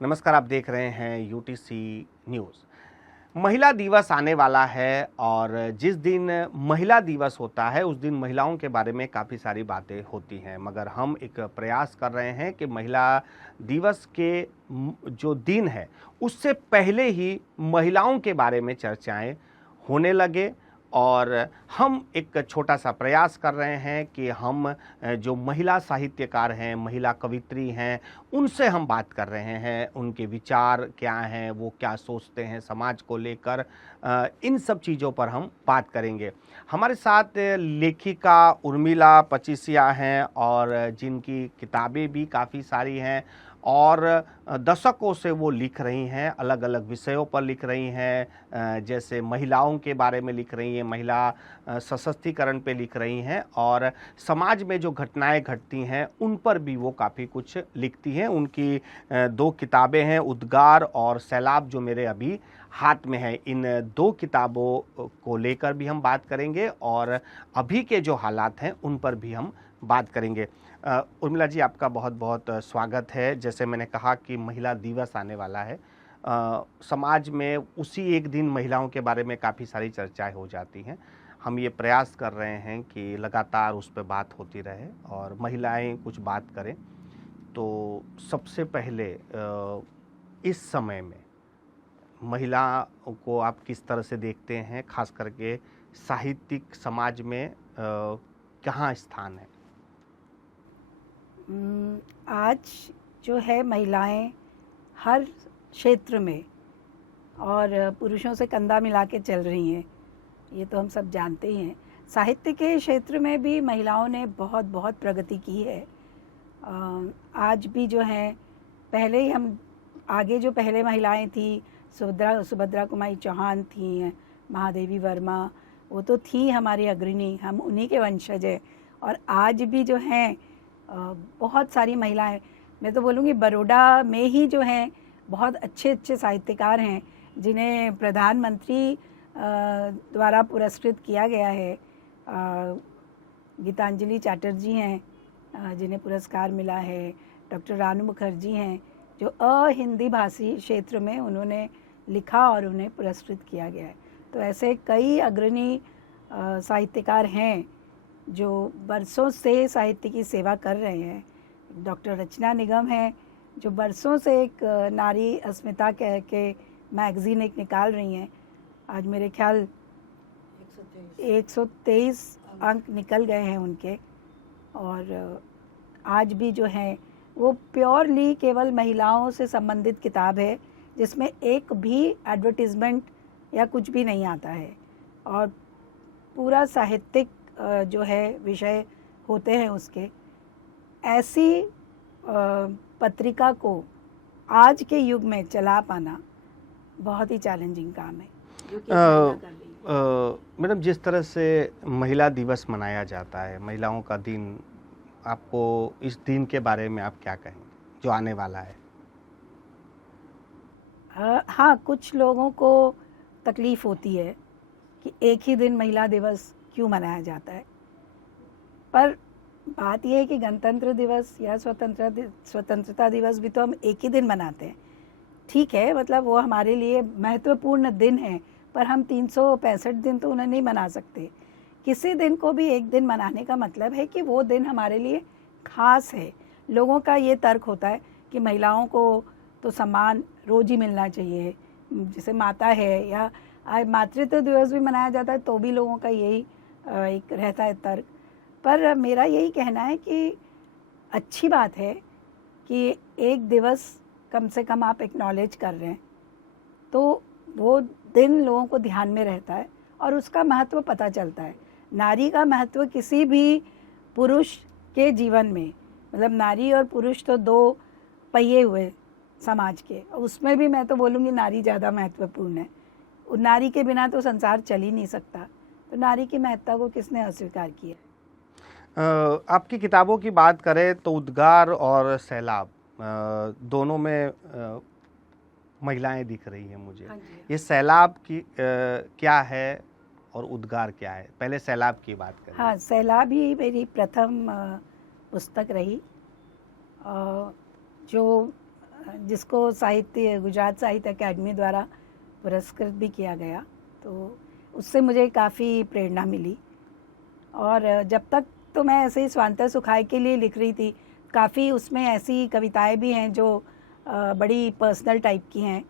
नमस्कार, आप देख रहे हैं यूटीसी न्यूज़। महिला दिवस आने वाला है और जिस दिन महिला दिवस होता है उस दिन महिलाओं के बारे में काफ़ी सारी बातें होती हैं, मगर हम एक प्रयास कर रहे हैं कि महिला दिवस के जो दिन है उससे पहले ही महिलाओं के बारे में चर्चाएं होने लगे। और हम एक छोटा सा प्रयास कर रहे हैं कि हम जो महिला साहित्यकार हैं, महिला कवित्री हैं, उनसे हम बात कर रहे हैं। उनके विचार क्या हैं, वो क्या सोचते हैं समाज को लेकर, इन सब चीज़ों पर हम बात करेंगे। हमारे साथ लेखिका उर्मिला पचिसिया हैं और जिनकी किताबें भी काफ़ी सारी हैं और दशकों से वो लिख रही हैं, अलग अलग विषयों पर लिख रही हैं, जैसे महिलाओं के बारे में लिख रही हैं, महिला सशक्तिकरण पे लिख रही हैं और समाज में जो घटनाएं घटती हैं उन पर भी वो काफ़ी कुछ लिखती हैं। उनकी दो किताबें हैं, उद्गार और सैलाब, जो मेरे अभी हाथ में है। इन दो किताबों को लेकर भी हम बात करेंगे और अभी के जो हालात हैं उन पर भी हम बात करेंगे। उर्मिला जी, आपका बहुत बहुत स्वागत है। जैसे मैंने कहा कि महिला दिवस आने वाला है, समाज में उसी एक दिन महिलाओं के बारे में काफ़ी सारी चर्चाएं हो जाती हैं। हम ये प्रयास कर रहे हैं कि लगातार उस पर बात होती रहे और महिलाएं कुछ बात करें। तो सबसे पहले इस समय में महिला को आप किस तरह से देखते हैं, खास करके साहित्यिक समाज में कहाँ स्थान है? आज जो है महिलाएं हर क्षेत्र में और पुरुषों से कंधा मिला के चल रही हैं, ये तो हम सब जानते ही हैं। साहित्य के क्षेत्र में भी महिलाओं ने बहुत बहुत प्रगति की है। आज भी जो है, पहले ही हम आगे जो पहले महिलाएं थी, सुभद्रा कुमारी चौहान थी, महादेवी वर्मा, वो तो थी हमारी अग्रणी, हम उन्हीं के वंशज हैं। और आज भी जो हैं बहुत सारी महिलाएं, मैं तो बोलूँगी बड़ौदा में ही जो हैं बहुत अच्छे अच्छे साहित्यकार हैं जिन्हें प्रधानमंत्री द्वारा पुरस्कृत किया गया है। गीतांजलि चैटर्जी हैं जिन्हें पुरस्कार मिला है, डॉक्टर रानू मुखर्जी हैं जो अहिंदी भाषी क्षेत्र में उन्होंने लिखा और उन्हें पुरस्कृत किया गया है। तो ऐसे कई अग्रणी साहित्यकार हैं जो बरसों से साहित्य की सेवा कर रहे हैं। डॉक्टर रचना निगम हैं जो बरसों से एक नारी अस्मिता कह के मैगज़ीन एक निकाल रही हैं। आज मेरे ख्याल 123 अंक निकल गए हैं उनके। और आज भी जो है वो प्योरली केवल महिलाओं से संबंधित किताब है जिसमें एक भी एडवर्टीज़मेंट या कुछ भी नहीं आता है और पूरा साहित्यिक जो है विषय होते हैं उसके। ऐसी पत्रिका को आज के युग में चला पाना बहुत ही चैलेंजिंग काम है जो कि महिला कर रही है। मैडम, जिस तरह से महिला दिवस मनाया जाता है, महिलाओं का दिन, आपको इस दिन के बारे में आप क्या कहेंगे जो आने वाला है? हाँ, कुछ लोगों को तकलीफ़ होती है कि एक ही दिन महिला दिवस क्यों मनाया जाता है, पर बात यह है कि गणतंत्र दिवस या स्वतंत्रता दिवस भी तो हम एक ही दिन मनाते हैं। ठीक है, मतलब वो हमारे लिए महत्वपूर्ण दिन है, पर हम 365 दिन तो उन्हें नहीं मना सकते। किसी दिन को भी एक दिन मनाने का मतलब है कि वो दिन हमारे लिए खास है। लोगों का ये तर्क होता है कि महिलाओं को तो सम्मान रोज ही मिलना चाहिए, जैसे माता है, या मातृत्व दिवस भी मनाया जाता है तो भी लोगों का यही एक रहता है तर्क। पर मेरा यही कहना है कि अच्छी बात है कि एक दिवस कम से कम आप एक्नॉलेज कर रहे हैं, तो वो दिन लोगों को ध्यान में रहता है और उसका महत्व पता चलता है। नारी का महत्व किसी भी पुरुष के जीवन में, मतलब नारी और पुरुष तो दो पहिए हुए समाज के, उसमें भी मैं तो बोलूँगी नारी ज़्यादा महत्वपूर्ण है। नारी के बिना तो संसार चल ही नहीं सकता, तो नारी की महत्ता को किसने अस्वीकार किया? आपकी किताबों की बात करें तो उद्गार और सैलाब, दोनों में महिलाएं दिख रही हैं मुझे। हाँ, ये सैलाब की क्या है और उद्गार क्या है? पहले सैलाब की बात करें। हाँ, सैलाब ही मेरी प्रथम पुस्तक रही जो जिसको साहित्य गुजरात साहित्य अकेडमी द्वारा पुरस्कृत भी किया गया। तो उससे मुझे काफ़ी प्रेरणा मिली। और जब तक तो मैं ऐसे ही स्वांतः सुखाय के लिए लिख रही थी। काफ़ी उसमें ऐसी कविताएं भी हैं जो बड़ी पर्सनल टाइप की हैं।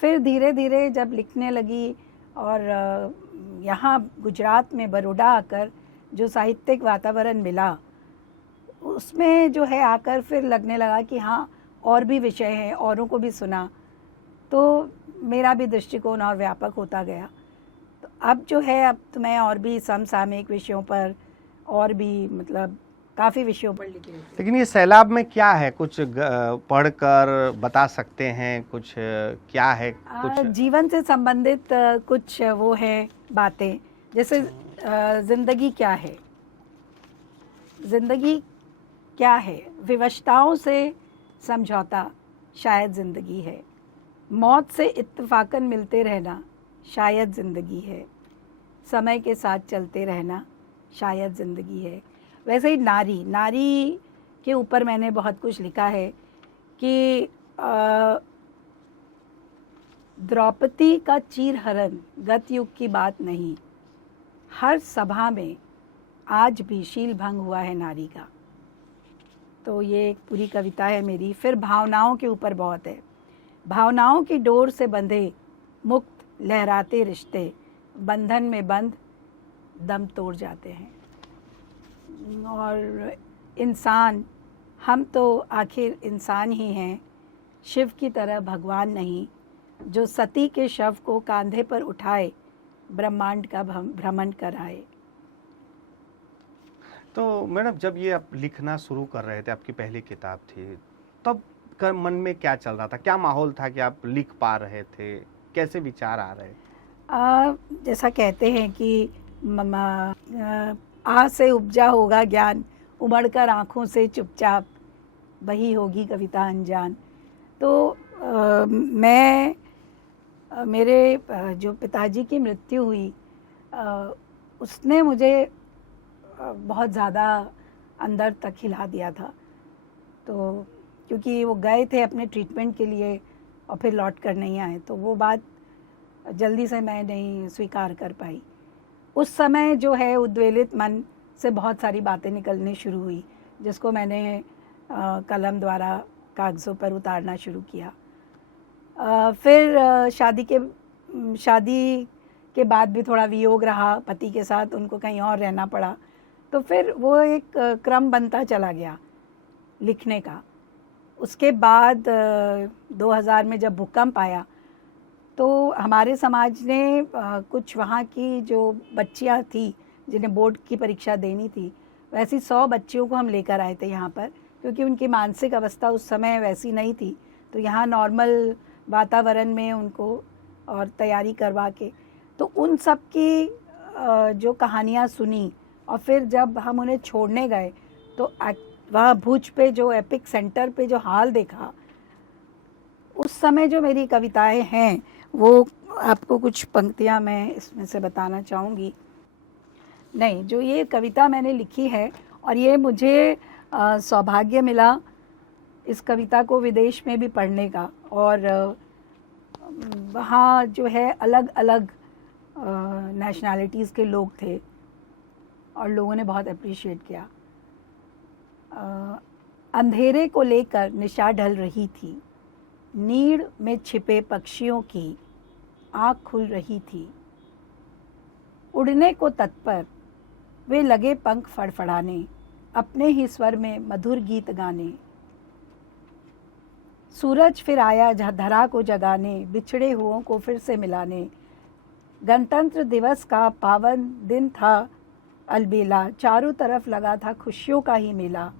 फिर धीरे धीरे जब लिखने लगी और यहाँ गुजरात में बड़ौदा आकर जो साहित्यिक वातावरण मिला, उसमें जो है आकर फिर लगने लगा कि हाँ और भी विषय हैं, औरों को भी सुना, तो मेरा भी दृष्टिकोण और व्यापक होता गया। तो अब जो है अब तो मैं और भी समसामयिक विषयों पर और भी मतलब काफ़ी विषयों पर लिखी हूँ। लेकिन ये सैलाब में क्या है, कुछ पढ़कर बता सकते हैं, कुछ क्या है? कुछ जीवन से संबंधित कुछ वो है बातें, जैसे जिंदगी क्या है, जिंदगी क्या है, विवशताओं से समझौता शायद जिंदगी है, मौत से इत्तेफाकन मिलते रहना शायद ज़िंदगी है, समय के साथ चलते रहना शायद ज़िंदगी है। वैसे ही नारी के ऊपर मैंने बहुत कुछ लिखा है कि द्रौपदी का चीरहरण गत युग की बात नहीं, हर सभा में आज भी शील भंग हुआ है नारी का। तो ये एक पूरी कविता है मेरी। फिर भावनाओं के ऊपर बहुत है। भावनाओं की डोर से बंधे मुक्त लहराते रिश्ते, बंधन में बंध दम तोड़ जाते हैं। और इंसान, हम तो आखिर इंसान ही हैं, शिव की तरह भगवान नहीं, जो सती के शव को कांधे पर उठाए ब्रह्मांड का भ्रमण कराए। तो मैडम, जब ये आप लिखना शुरू कर रहे थे, आपकी पहली किताब थी, तब मन में क्या चल रहा था, क्या माहौल था कि आप लिख पा रहे थे, कैसे विचार आ रहे? जैसा कहते हैं कि आ से उपजा होगा ज्ञान, उमड़कर आँखों से चुपचाप वही होगी कविता अनजान। तो मैं मेरे जो पिताजी की मृत्यु हुई, उसने मुझे बहुत ज़्यादा अंदर तक हिला दिया था। तो क्योंकि वो गए थे अपने ट्रीटमेंट के लिए और फिर लौट कर नहीं आए, तो वो बात जल्दी से मैं नहीं स्वीकार कर पाई। उस समय जो है उद्वेलित मन से बहुत सारी बातें निकलनी शुरू हुई, जिसको मैंने कलम द्वारा कागज़ों पर उतारना शुरू किया। फिर शादी के बाद भी थोड़ा वियोग रहा पति के साथ, उनको कहीं और रहना पड़ा, तो फिर वो एक क्रम बनता चला गया लिखने का। उसके बाद 2000 में जब भूकंप आया, तो हमारे समाज ने कुछ वहाँ की जो बच्चियाँ थी जिन्हें बोर्ड की परीक्षा देनी थी, वैसी 100 बच्चियों को हम लेकर आए थे यहाँ पर, क्योंकि उनकी मानसिक अवस्था उस समय वैसी नहीं थी। तो यहाँ नॉर्मल वातावरण में उनको और तैयारी करवा के, तो उन सब की जो कहानियाँ सुनी, और फिर जब हम उन्हें छोड़ने गए तो वहाँ भुज पे जो एपिक सेंटर पे जो हाल देखा, उस समय जो मेरी कविताएं हैं वो आपको कुछ पंक्तियां मैं इसमें से बताना चाहूँगी। नहीं, जो ये कविता मैंने लिखी है, और ये मुझे सौभाग्य मिला इस कविता को विदेश में भी पढ़ने का, और वहाँ जो है अलग अलग नेशनैलिटीज़ के लोग थे और लोगों ने बहुत अप्रिशिएट किया। अंधेरे को लेकर निशा ढल रही थी, नीड़ में छिपे पक्षियों की आँख खुल रही थी, उड़ने को तत्पर वे लगे पंख फड़फड़ाने, अपने ही स्वर में मधुर गीत गाने। सूरज फिर आया धरा को जगाने, बिछड़े हुओं को फिर से मिलाने। गणतंत्र दिवस का पावन दिन था अलबेला, चारों तरफ लगा था खुशियों का ही मेला।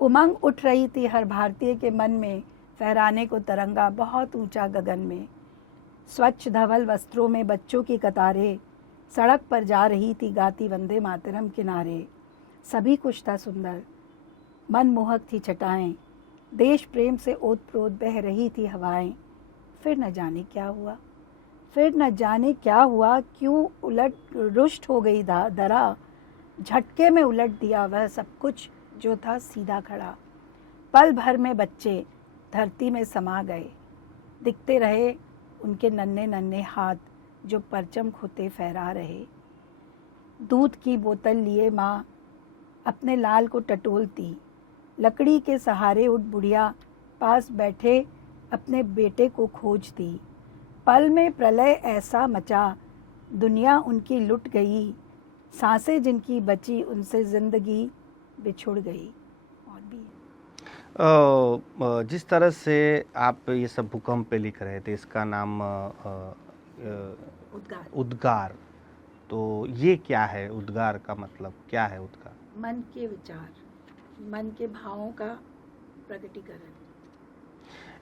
उमंग उठ रही थी हर भारतीय के मन में, फहराने को तिरंगा बहुत ऊंचा गगन में। स्वच्छ धवल वस्त्रों में बच्चों की कतारें सड़क पर जा रही थी गाती वंदे मातरम किनारे। सभी कुछ था सुंदर, मनमोहक थी छटाएं, देश प्रेम से ओत-प्रोत बह रही थी हवाएं। फिर न जाने क्या हुआ, फिर न जाने क्या हुआ, क्यों उलट रुष्ट हो गई धरा। झटके में उलट दिया वह सब कुछ जो था सीधा खड़ा। पल भर में बच्चे धरती में समा गए, दिखते रहे उनके नन्हे नन्हे हाथ जो परचम खोते फहरा रहे। दूध की बोतल लिए माँ अपने लाल को टटोलती, लकड़ी के सहारे उठ बुढ़िया पास बैठे अपने बेटे को खोजती। पल में प्रलय ऐसा मचा, दुनिया उनकी लुट गई, सांसें जिनकी बची उनसे जिंदगी बिछुड़ गई। और भी जिस तरह से आप ये सब भूकंप पे लिख रहे थे, इसका नाम उद्गार। उद्गार, तो ये क्या है? उद्गार का मतलब क्या है? उद्गार मन के विचार, मन के भावों का प्रकटीकरण।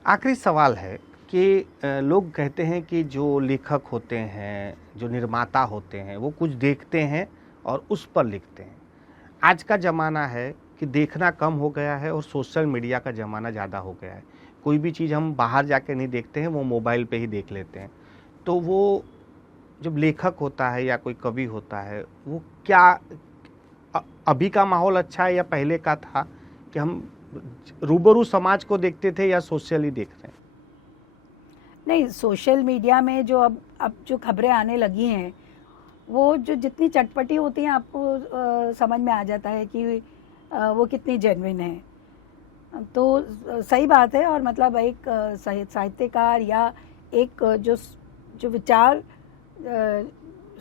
आखिरी सवाल है कि लोग कहते हैं कि जो लेखक होते हैं, जो निर्माता होते हैं, वो कुछ देखते हैं और उस पर लिखते हैं। आज का ज़माना है कि देखना कम हो गया है और सोशल मीडिया का ज़माना ज़्यादा हो गया है। कोई भी चीज़ हम बाहर जाके नहीं देखते हैं, वो मोबाइल पे ही देख लेते हैं। तो वो जब लेखक होता है या कोई कवि होता है, वो क्या अभी का माहौल अच्छा है या पहले का था कि हम रूबरू समाज को देखते थे या सोशली देख रहे हैं? नहीं, सोशल मीडिया में जो अब जो खबरें आने लगी हैं, वो जो जितनी चटपटी होती हैं आपको समझ में आ जाता है कि वो कितनी जेन्युइन है। तो सही बात है। और मतलब एक साहित्यकार या एक जो विचार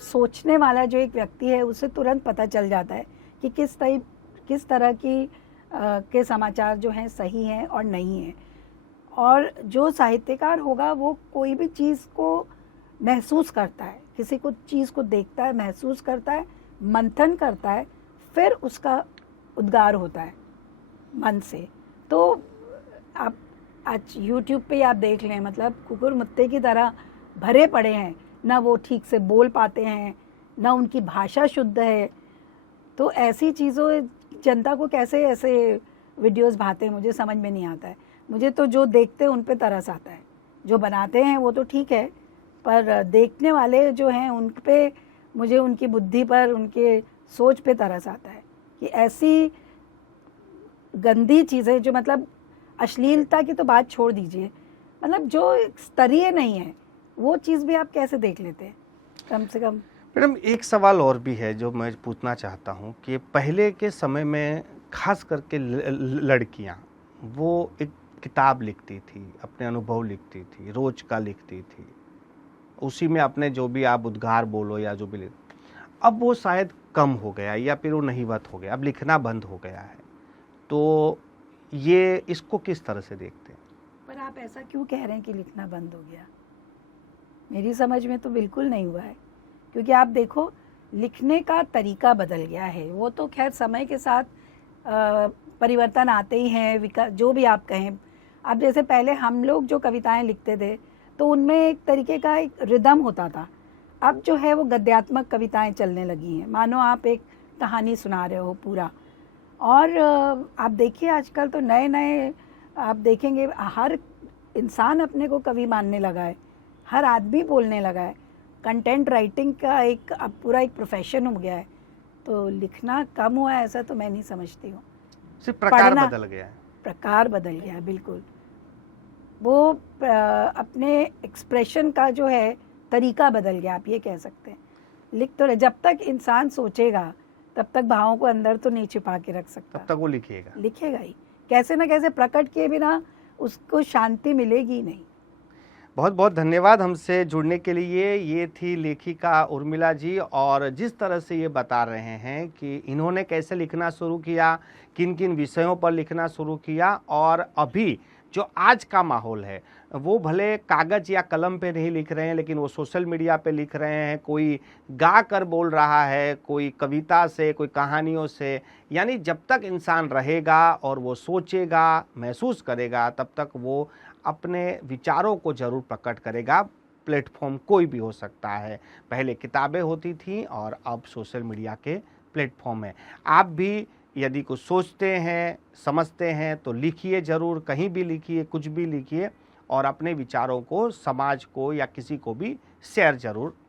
सोचने वाला जो एक व्यक्ति है, उसे तुरंत पता चल जाता है कि किस तरह की के समाचार जो हैं सही हैं और नहीं हैं। और जो साहित्यकार होगा वो कोई भी चीज़ को महसूस करता है, किसी को चीज़ को देखता है, महसूस करता है, मंथन करता है, फिर उसका उद्गार होता है मन से। तो आप आज यूट्यूब पे आप देख लें, मतलब कुकुर मुत्ते की तरह भरे पड़े हैं, ना वो ठीक से बोल पाते हैं, ना उनकी भाषा शुद्ध है। तो ऐसी चीज़ों जनता को कैसे ऐसे वीडियोस भाते हैं, मुझे समझ में नहीं आता है। मुझे तो जो देखते हैं उन पे तरस आता है। जो बनाते हैं वो तो ठीक है, पर देखने वाले जो हैं उन पे मुझे उनकी बुद्धि पर, उनके सोच पे तरस आता है कि ऐसी गंदी चीज़ें जो मतलब अश्लीलता की तो बात छोड़ दीजिए, मतलब जो स्तरीय नहीं है वो चीज़ भी आप कैसे देख लेते हैं कम से कम। मैडम, एक सवाल और भी है जो मैं पूछना चाहता हूँ कि पहले के समय में खास करके लड़कियाँ वो एक किताब लिखती थी, अपने अनुभव लिखती थी, रोज का लिखती थी, उसी में अपने जो भी आप उद्गार बोलो या जो भी लिख, अब वो शायद कम हो गया या फिर वो नहीवत हो गया, अब लिखना बंद हो गया है। तो ये इसको किस तरह से देखते हैं? पर आप ऐसा क्यों कह रहे हैं कि लिखना बंद हो गया? मेरी समझ में तो बिल्कुल नहीं हुआ है, क्योंकि आप देखो लिखने का तरीका बदल गया है। वो तो खैर समय के साथ परिवर्तन आते ही हैं, विकास जो भी आप कहें। अब जैसे पहले हम लोग जो कविताएं लिखते थे तो उनमें एक तरीके का एक रिदम होता था। अब जो है वो गद्यात्मक कविताएं चलने लगी हैं, मानो आप एक कहानी सुना रहे हो पूरा। और आप देखिए आजकल तो नए नए आप देखेंगे, हर इंसान अपने को कवि मानने लगा है, हर आदमी बोलने लगा है। कंटेंट राइटिंग का एक अब पूरा एक प्रोफेशन हो गया है। तो लिखना कम हुआ है ऐसा तो मैं नहीं समझती हूँ। सिर्फ प्रकार बदल गया है। प्रकार बदल गया है, बिल्कुल। वो अपने एक्सप्रेशन का जो है तरीका बदल गया, आप ये कह सकते हैं। लिख तो जब तक इंसान सोचेगा तब तक भावों को अंदर तो नहीं छिपा के रख सकता, तब तक वो लिखेगा ही, कैसे ना कैसे प्रकट किए बिना उसको शांति मिलेगी नहीं। बहुत बहुत धन्यवाद हमसे जुड़ने के लिए। ये थी लेखिका उर्मिला जी, और जिस तरह से ये बता रहे हैं कि इन्होंने कैसे लिखना शुरू किया, किन किन विषयों पर लिखना शुरू किया, और अभी जो आज का माहौल है वो भले कागज़ या कलम पे नहीं लिख रहे हैं, लेकिन वो सोशल मीडिया पे लिख रहे हैं। कोई गा कर बोल रहा है, कोई कविता से, कोई कहानियों से। यानी जब तक इंसान रहेगा और वो सोचेगा, महसूस करेगा, तब तक वो अपने विचारों को ज़रूर प्रकट करेगा। प्लेटफॉर्म कोई भी हो सकता है। पहले किताबें होती थी और अब सोशल मीडिया के प्लेटफॉर्म है। आप भी यदि कुछ सोचते हैं, समझते हैं तो लिखिए ज़रूर, कहीं भी लिखिए, कुछ भी लिखिए, और अपने विचारों को समाज को या किसी को भी शेयर ज़रूर